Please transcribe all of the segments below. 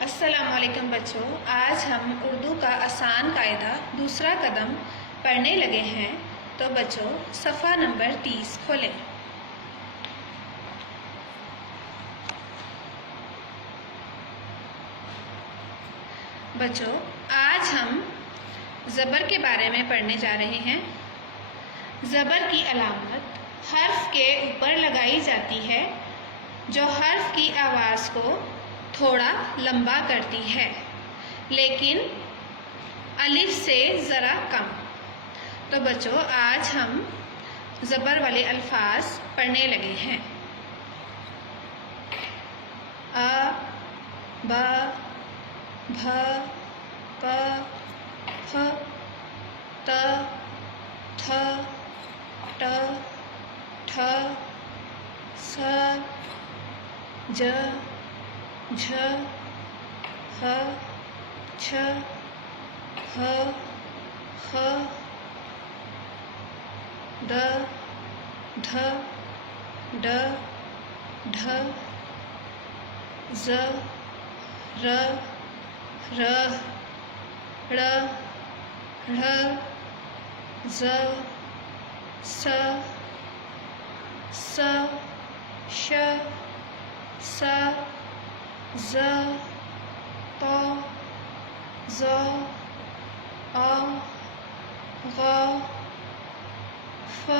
السلام علیکم بچوں، آج ہم اردو کا آسان قاعدہ دوسرا قدم پڑھنے لگے ہیں۔ تو بچوں صفحہ نمبر 30 کھولیں۔ بچوں آج ہم زبر کے بارے میں پڑھنے جا رہے ہیں۔ زبر کی علامت حرف کے اوپر لگائی جاتی ہے جو حرف کی آواز کو تھوڑا لمبا کرتی ہے، لیکن الف سے ذرا کم۔ تو بچوں آج ہم زبر والے الفاظ پڑھنے لگے ہیں۔ ا، ب، بھ، پ، پھ، ت، تھ، ٹ، ٹھ، ث، ج، جھ، ح، چھ، ح، خ، د، دھ، ڈ، ڈھ، ز، ر، ر، ڑ، ڑ، ز، س، ث، ش، ث، ز، ط، ظ، ع، غ، ف،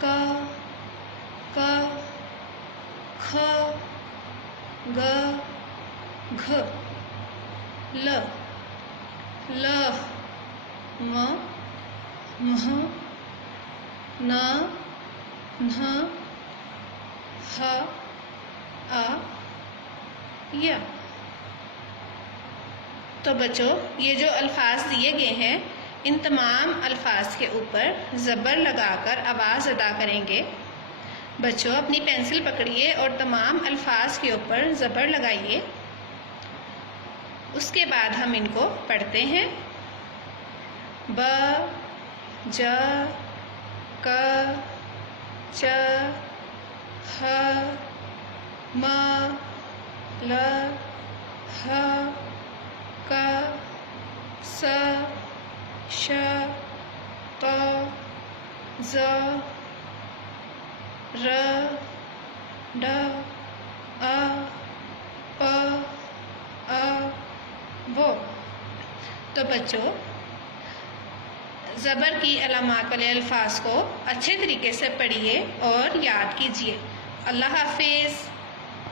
ق، ک، کھ، گ، گھ، ل، ل، م، مھ، ن، نھ، ح، ا، ی۔ تو بچوں یہ جو الفاظ دیے گئے ہیں ان تمام الفاظ کے اوپر زبر لگا کر آواز ادا کریں گے۔ بچوں اپنی پینسل پکڑیے اور تمام الفاظ کے اوپر زبر لگائیے۔ اس کے بعد ہم ان کو پڑھتے ہیں۔ ب، ج، ک، چ، خ، م، ل، ح، ک، ث، ش، ط، ظ، ر، ڈ، ا، پ، ا، و۔ تو بچوں زبر کی علامات والے الفاظ کو اچھے طریقے سے پڑھیے اور یاد کیجیے۔ اللہ حافظ۔